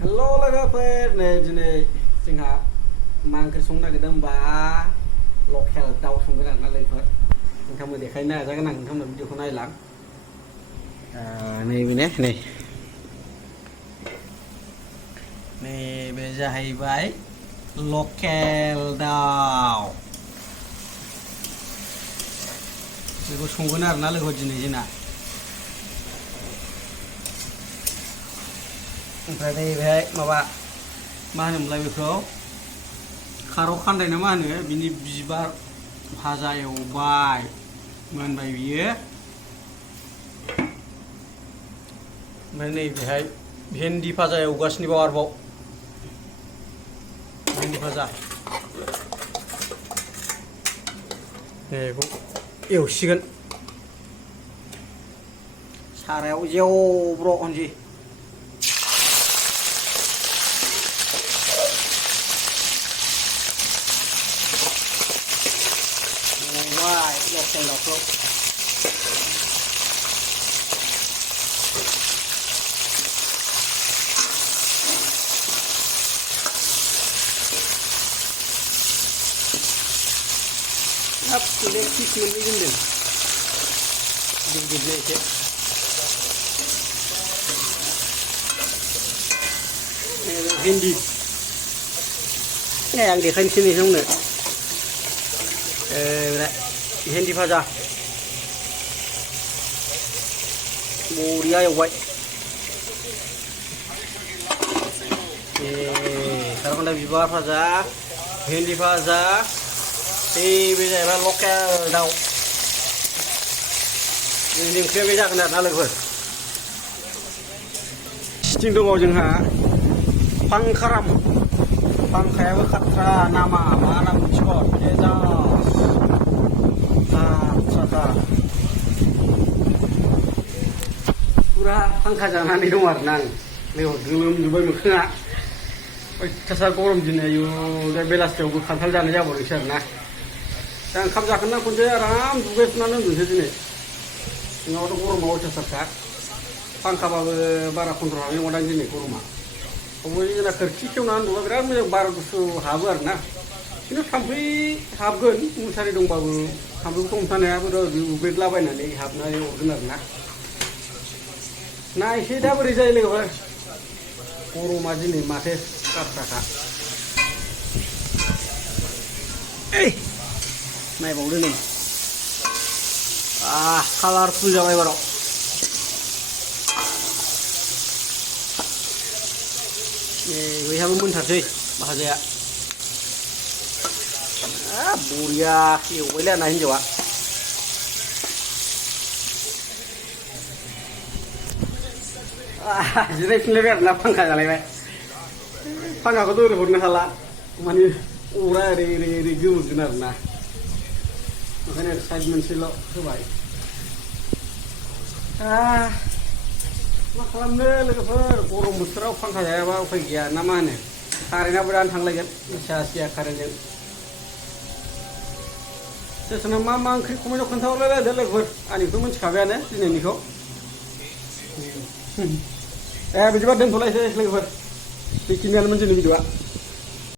Hello लोगोफोर नै दिनै जोंहा मा ओंख्रि संनो नागिरदों होनबा लकेल दाउ संगोन आरोना लोगोफोर नोंथांमोन देखायनो नाजागोन आं नोंथांमोन भिडिअखौ नायलां नैबे जाहैबाय लकेल दाउ बेखौ संगोन आरोना लोगोफोर दिनै जोंना ओमफ्राय नैबेहाय माबा मा होनोमोनलाय बेखौ खारौ खान्दाय ना मा होनो बिनि बिबार भाजा एवबाय मोनबाय बियो ओमफ्राय नैबेहाय भेन्दि भाजा एवगासिनो आरोबाव भेन्दि भाजा बेखौ एवसिगोन सारायाव जेवब्र' होनसै लकेल दाउखौ हाब सुले फिस मोननै दोनदों गिदिर एसे भिन्दि आं देखायनोसै नोंथांमोननो भेन्दि भाजा बरिया एवबाय खारौ खान्दाय बिबार भाजा भेन्दि भाजा बे जाहैबाय लकेल दाउ जोंनि ओंख्रिया बे जागोन आरोना लोगोफोर सिथिं दङ जोंहा फांखाराम फांखायाबो खाथ्रा नामा मा नाम मिथिगौ पुरा फांखा जानानै दं आरोना आं गोलोमजोब्बाय मोखाङा अयथासार गरम दिन आयु दा बेलासियावबो खान्थाल जानाय जाबावदोंसो आरोना दा ओंखाम जाखांना खनसे आराम दुगैफिननानै उन्दुनोसै दिनै नङाबाथ' गरमा अयथासारखा फांखाबाबो बारा कन्ट्रल हानाय नङादां दिनै गरमा अबेबा जोंना खोरखि खेवनानै उन्दुबा बिराद मोजां बार गुसु हाबो आरोना खिन्थु थाम्फै हाबगोन मुसारि दंबाबो थाम्फैखौ हमथानो हायाबो उब्रेदलाबायनानै हाबनानै अरगोन आरोना नायसै दा बोरै जायो लोगोफोर गरमा दिनै माथो गारथाखा नायबावदो नै कालारफुल जाबाय बाराव बयहाबो मोनथारसै भाजाया बरिया एवबायलै आंना हिन्जावा जिरायफिनलायबाय आरोना फांखा जालायबाय फांखाखौथ' ओरै हरनो हाला माने अरा ओरै गोमोरगोन आरोना ओंखायनो साइड मोनसेल' होबाय मा खालामनो लोगोफोर गरम बोथोराव फांखा जायाबा उफाय गैया ना मा होनो कारेन्टआबो दानो थांलायगोन मिथिया कारेन्टजों सोरना मा ओंख्रि खमायाव खोन्थाहरलायलायदो लोगोफोर आंनिखौ मिथिखाबायानो दिनैनिखौ बिदिबा दोनथ'लायसै लोगोफोर बेखिनियानोमोन जोंनि भिडिअआ